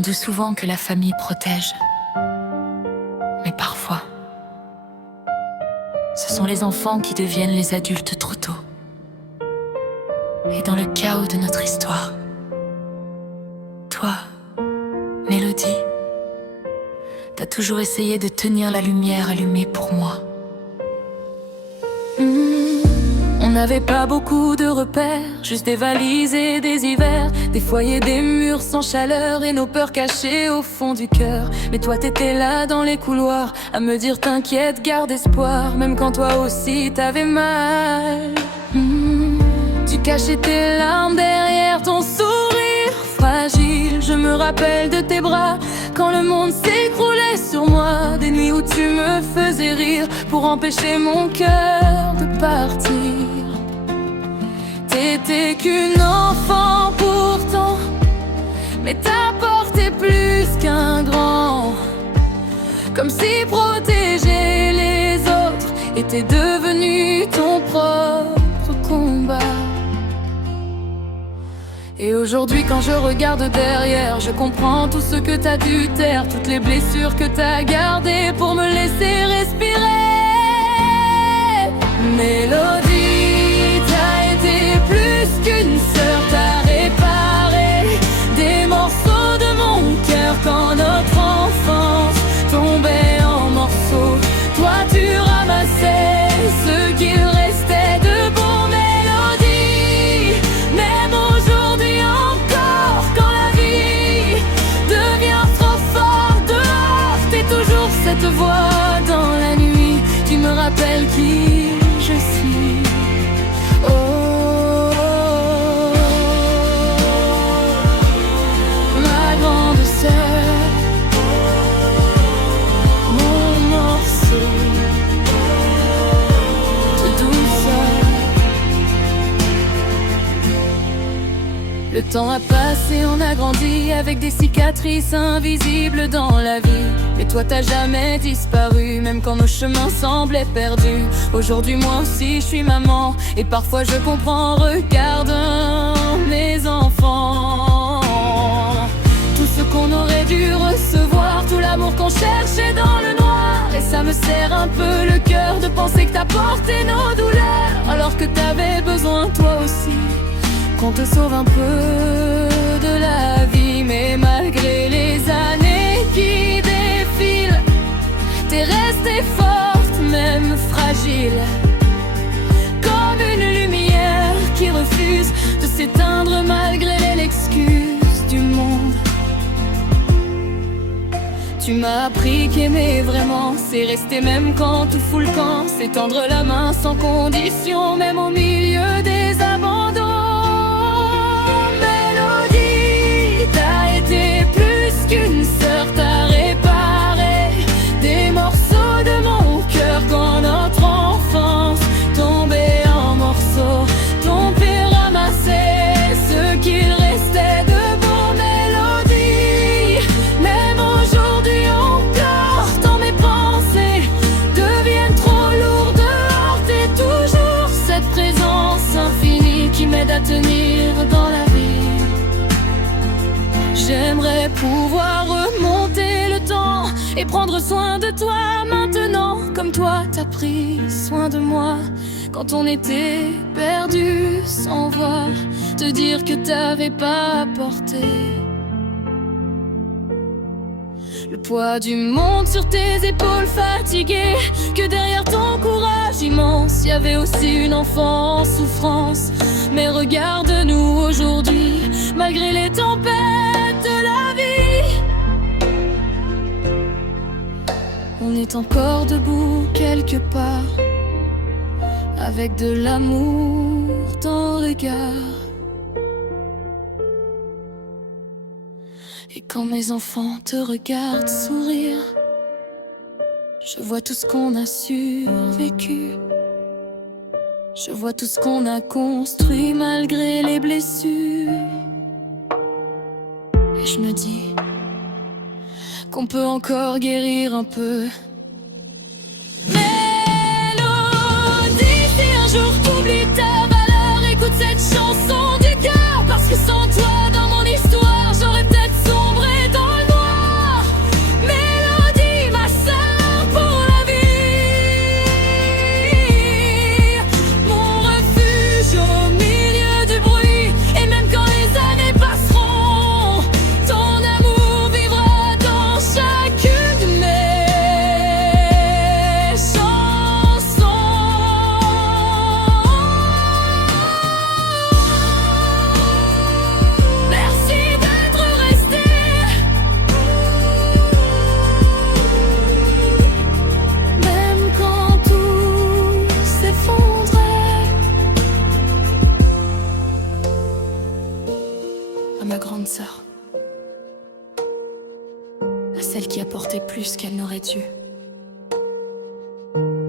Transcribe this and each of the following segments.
On dit souvent que la famille protège. Mais parfois, ce sont les enfants qui deviennent les adultes trop tôt. Et dans le chaos de notre histoire, toi, Mélodie, t'as toujours essayé de tenir la lumière allumée pour moi. On n'avait pas beaucoup de repères, juste des valises et des hivers, des foyers, des murs sans chaleur et nos peurs cachées au fond du cœur. Mais toi t'étais là dans les couloirs, à me dire t'inquiète, garde espoir, même quand toi aussi t'avais mal. Tu cachais tes larmes derrière ton sourire fragile. Je me rappelle de tes bras quand le monde s'écroulait sur moi, des nuits où tu me faisais rire pour empêcher mon cœur de partir. T'étais qu'une enfant pourtant, mais t'as porté plus qu'un grand. Comme si protéger les autres était devenu ton propre combat. Et aujourd'hui quand je regarde derrière, je comprends tout ce que t'as dû taire, toutes les blessures que t'as gardées pour me laisser respirer. Mélodie, t'as été plus qu'une sœur, t'as réparé des morceaux de mon cœur quand notre enfance tombait en morceaux. Toi tu ramassais ce qu'il restait de bon. Mélodie, même aujourd'hui encore, quand la vie devient trop forte dehors, t'es toujours cette voix dans la nuit, tu me rappelles qui je suis. Oh, ma grande sœur, mon morceau de douceur. Le temps a passé, on a grandi avec des cicatrices invisibles dans la vie. Mais toi t'as jamais disparu, même quand nos chemins semblaient perdus. Aujourd'hui moi aussi je suis maman, et parfois je comprends, regarde mes enfants. Tout ce qu'on aurait dû recevoir, tout l'amour qu'on cherchait dans le noir. Et ça me serre un peu le cœur de penser que t'as porté nos douleurs, alors que t'avais besoin toi aussi qu'on te sauve un peu de la vie. Mais malgré les années qui défilent, t'es restée forte, même fragile, comme une lumière qui refuse de s'éteindre malgré l'excuse du monde. Tu m'as appris qu'aimer vraiment, c'est rester même quand tout fout le camp, c'est tendre la main sans condition, même au milieu des abandons. T'as été plus qu'une sœur, t'as réparé des morceaux de mon cœur quand notre enfance tombait en morceaux. Ton père ramassait ce qu'il restait de bon. Mélodie, même aujourd'hui encore, quand mes pensées deviennent trop lourdes dehors, t'es toujours cette présence infinie qui m'aide à tenir dans la vie. J'aimerais pouvoir remonter le temps et prendre soin de toi maintenant, comme toi t'as pris soin de moi quand on était perdu sans voix, te dire que t'avais pas porté le poids du monde sur tes épaules fatiguées, que derrière ton courage immense, y avait aussi une enfant en souffrance. Mais regarde-nous aujourd'hui, malgré les tempêtes de la vie, on est encore debout quelque part, avec de l'amour dans le regard. Et quand mes enfants te regardent sourire, je vois tout ce qu'on a survécu, je vois tout ce qu'on a construit malgré les blessures. Et je me dis qu'on peut encore guérir un peu. Mélodie, si un jour t'oublies ta valeur, écoute cette chanson du cœur, parce que sans toi dans mon histoire, j'aurais peut-être sombré dans ma grande sœur, à celle qui a porté plus qu'elle n'aurait dû,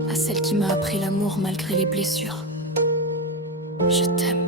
à celle qui m'a appris l'amour malgré les blessures. Je t'aime.